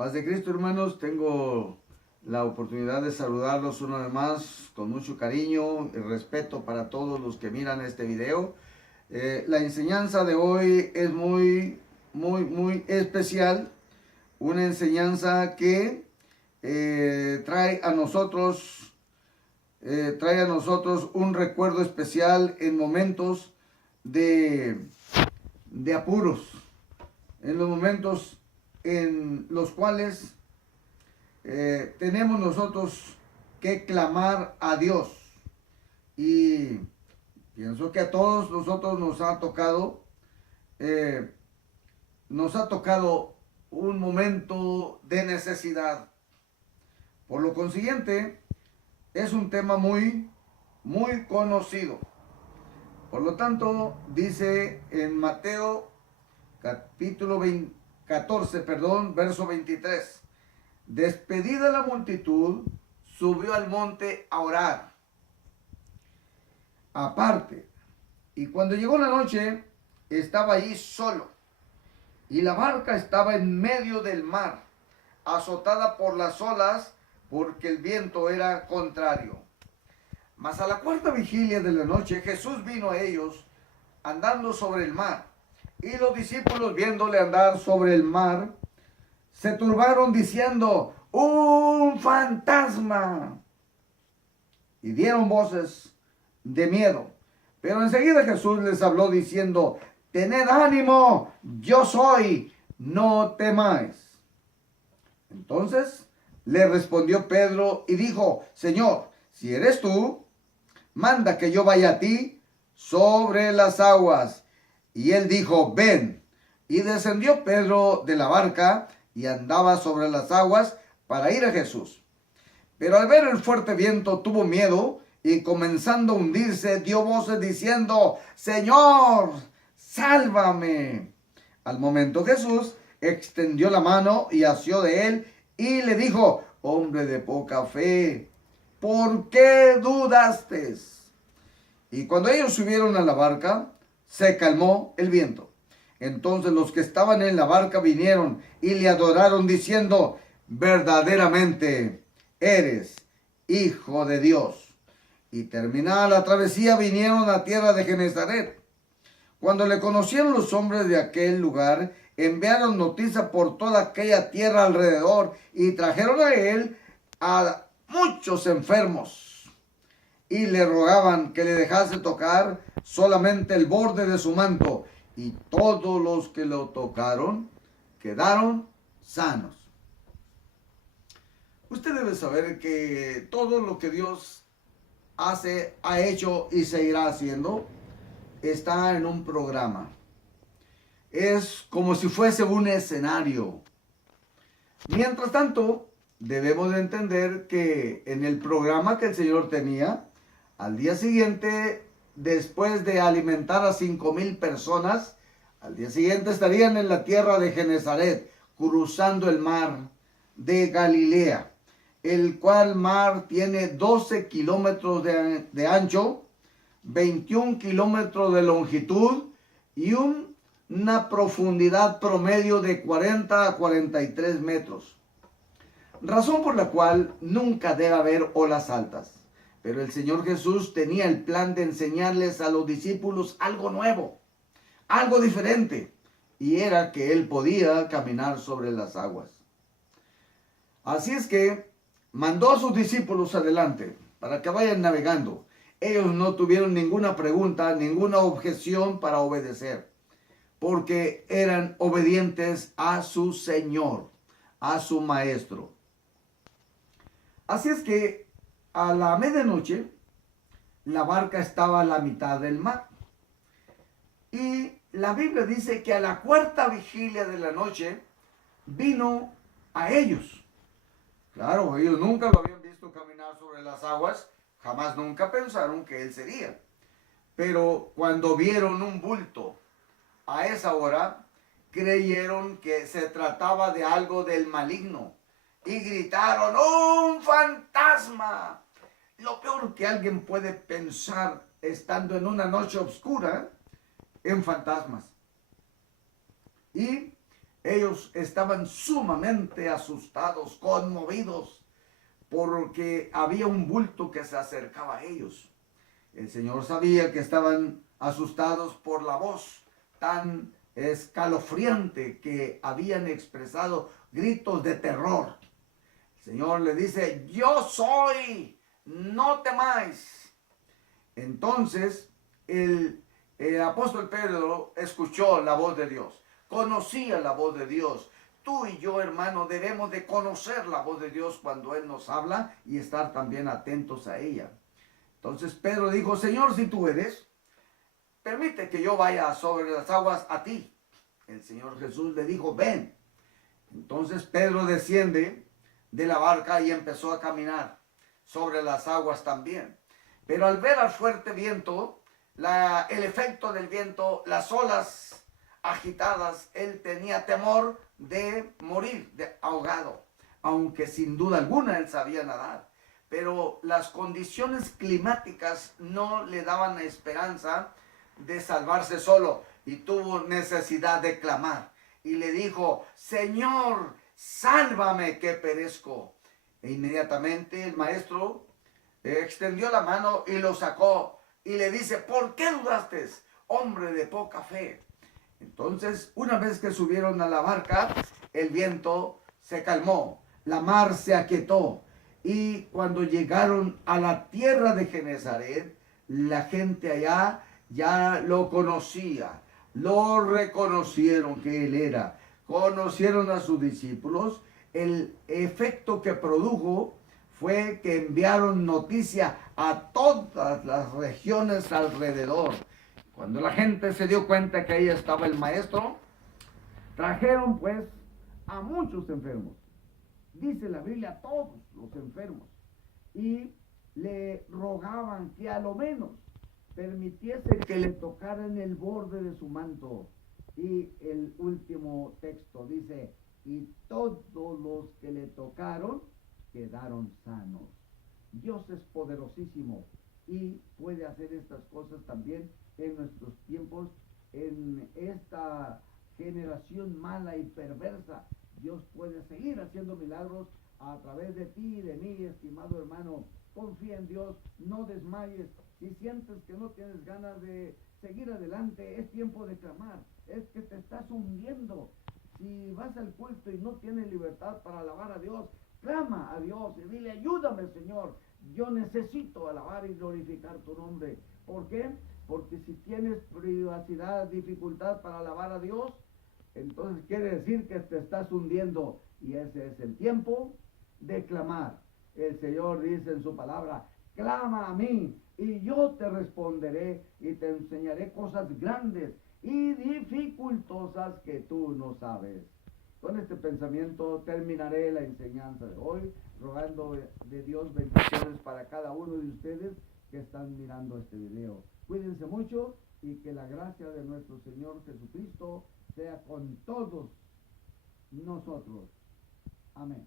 Paz de Cristo, hermanos, tengo la oportunidad de saludarlos una vez más con mucho cariño y respeto para todos los que miran este video. La enseñanza de hoy es muy especial, una enseñanza que trae a nosotros un recuerdo especial en momentos de apuros, en los momentos en los cuales tenemos nosotros que clamar a Dios. Y pienso que a todos nosotros nos ha tocado un momento de necesidad. Por lo consiguiente, es un tema muy conocido. Por lo tanto, dice en Mateo capítulo 14, verso 23. Despedida la multitud, subió al monte a orar aparte. Y cuando llegó la noche, estaba allí solo. Y la barca estaba en medio del mar, azotada por las olas, porque el viento era contrario. Mas a la cuarta vigilia de la noche, Jesús vino a ellos andando sobre el mar. Y los discípulos, viéndole andar sobre el mar, se turbaron diciendo: ¡un fantasma! Y dieron voces de miedo. Pero enseguida Jesús les habló diciendo: tened ánimo, yo soy, no temáis. Entonces le respondió Pedro y dijo: Señor, si eres tú, manda que yo vaya a ti sobre las aguas. Y él dijo: ven. Y descendió Pedro de la barca y andaba sobre las aguas para ir a Jesús. Pero al ver el fuerte viento tuvo miedo y comenzando a hundirse dio voces diciendo: Señor, sálvame. Al momento Jesús extendió la mano y asió de él y le dijo: hombre de poca fe, ¿por qué dudaste? Y cuando ellos subieron a la barca, se calmó el viento. Entonces los que estaban en la barca vinieron y le adoraron diciendo: verdaderamente eres Hijo de Dios. Y terminada la travesía vinieron a tierra de Genesaret. Cuando le conocieron los hombres de aquel lugar, enviaron noticia por toda aquella tierra alrededor y trajeron a él a muchos enfermos y le rogaban que le dejase tocar solamente el borde de su manto, y todos los que lo tocaron quedaron sanos. Usted debe saber que todo lo que Dios hace, ha hecho y seguirá haciendo está en un programa. Es como si fuese un escenario. Mientras tanto, debemos de entender que en el programa que el Señor tenía, al día siguiente, después de alimentar a 5,000 personas, al día siguiente estarían en la tierra de Genesaret, cruzando el mar de Galilea, el cual mar tiene 12 kilómetros de ancho, 21 kilómetros de longitud y una profundidad promedio de 40 a 43 metros. Razón por la cual nunca debe haber olas altas. Pero el Señor Jesús tenía el plan de enseñarles a los discípulos algo nuevo, algo diferente, y era que Él podía caminar sobre las aguas. Así es que mandó a sus discípulos adelante para que vayan navegando. Ellos no tuvieron ninguna pregunta, ninguna objeción para obedecer, porque eran obedientes a su Señor, a su Maestro. Así es que a la medianoche, la barca estaba a la mitad del mar. Y la Biblia dice que a la cuarta vigilia de la noche vino a ellos. Claro, ellos nunca lo habían visto caminar sobre las aguas, jamás nunca pensaron que él sería. Pero cuando vieron un bulto a esa hora, creyeron que se trataba de algo del maligno. Y gritaron: ¡un fantasma! Lo peor que alguien puede pensar estando en una noche oscura, en fantasmas. Y Ellos estaban sumamente asustados, conmovidos, porque había un bulto que se acercaba a ellos. El Señor sabía que estaban asustados por la voz tan escalofriante que habían expresado gritos de terror. El Señor le dice, yo soy, no temáis. Entonces el apóstol Pedro escuchó la voz de Dios, conocía la voz de Dios. Tú y yo, hermano, debemos de conocer la voz de Dios cuando Él nos habla y estar también atentos a ella. Entonces Pedro dijo, Señor, si tú eres, permite que yo vaya sobre las aguas a ti. El Señor Jesús le dijo, ven. Entonces Pedro desciende de la barca y empezó a caminar sobre las aguas también. Pero al ver al fuerte viento, el efecto del viento, las olas agitadas, él tenía temor de morir, de ahogado, aunque sin duda alguna él sabía nadar. Pero las condiciones climáticas no le daban esperanza de salvarse solo y tuvo necesidad de clamar. Y le dijo, Señor, sálvame que perezco. E inmediatamente el maestro extendió la mano y lo sacó y le dice, ¿por qué dudaste, hombre de poca fe? Entonces, una vez que subieron a la barca, el viento se calmó, la mar se aquietó y cuando llegaron a la tierra de Genesaret, la gente allá ya lo conocía, lo reconocieron que él era, conocieron a sus discípulos. El efecto que produjo fue que enviaron noticia a todas las regiones alrededor. Cuando la gente se dio cuenta que ahí estaba el maestro, trajeron pues a muchos enfermos. Dice la Biblia, todos los enfermos. Y le rogaban que a lo menos permitiese que le tocaran el borde de su manto. Y el último texto dice, y todos los que le tocaron quedaron sanos. Dios es poderosísimo y puede hacer estas cosas también en nuestros tiempos, en esta generación mala y perversa. Dios puede seguir haciendo milagros a través de ti y de mí, estimado hermano. Confía en Dios, no desmayes. Si sientes que no tienes ganas de seguir adelante, es tiempo de clamar. Es que te estás hundiendo. Si vas al culto y no tienes libertad para alabar a Dios, clama a Dios y dile, ayúdame, Señor. Yo necesito alabar y glorificar tu nombre. ¿Por qué? Porque si tienes privacidad, dificultad para alabar a Dios, entonces quiere decir que te estás hundiendo. Y ese es el tiempo de clamar. El Señor dice en su palabra, clama a mí y yo te responderé y te enseñaré cosas grandes y dificultosas que tú no sabes. Con este pensamiento terminaré la enseñanza de hoy, rogando de Dios bendiciones para cada uno de ustedes que están mirando este video. Cuídense mucho y que la gracia de nuestro Señor Jesucristo sea con todos nosotros. Amén.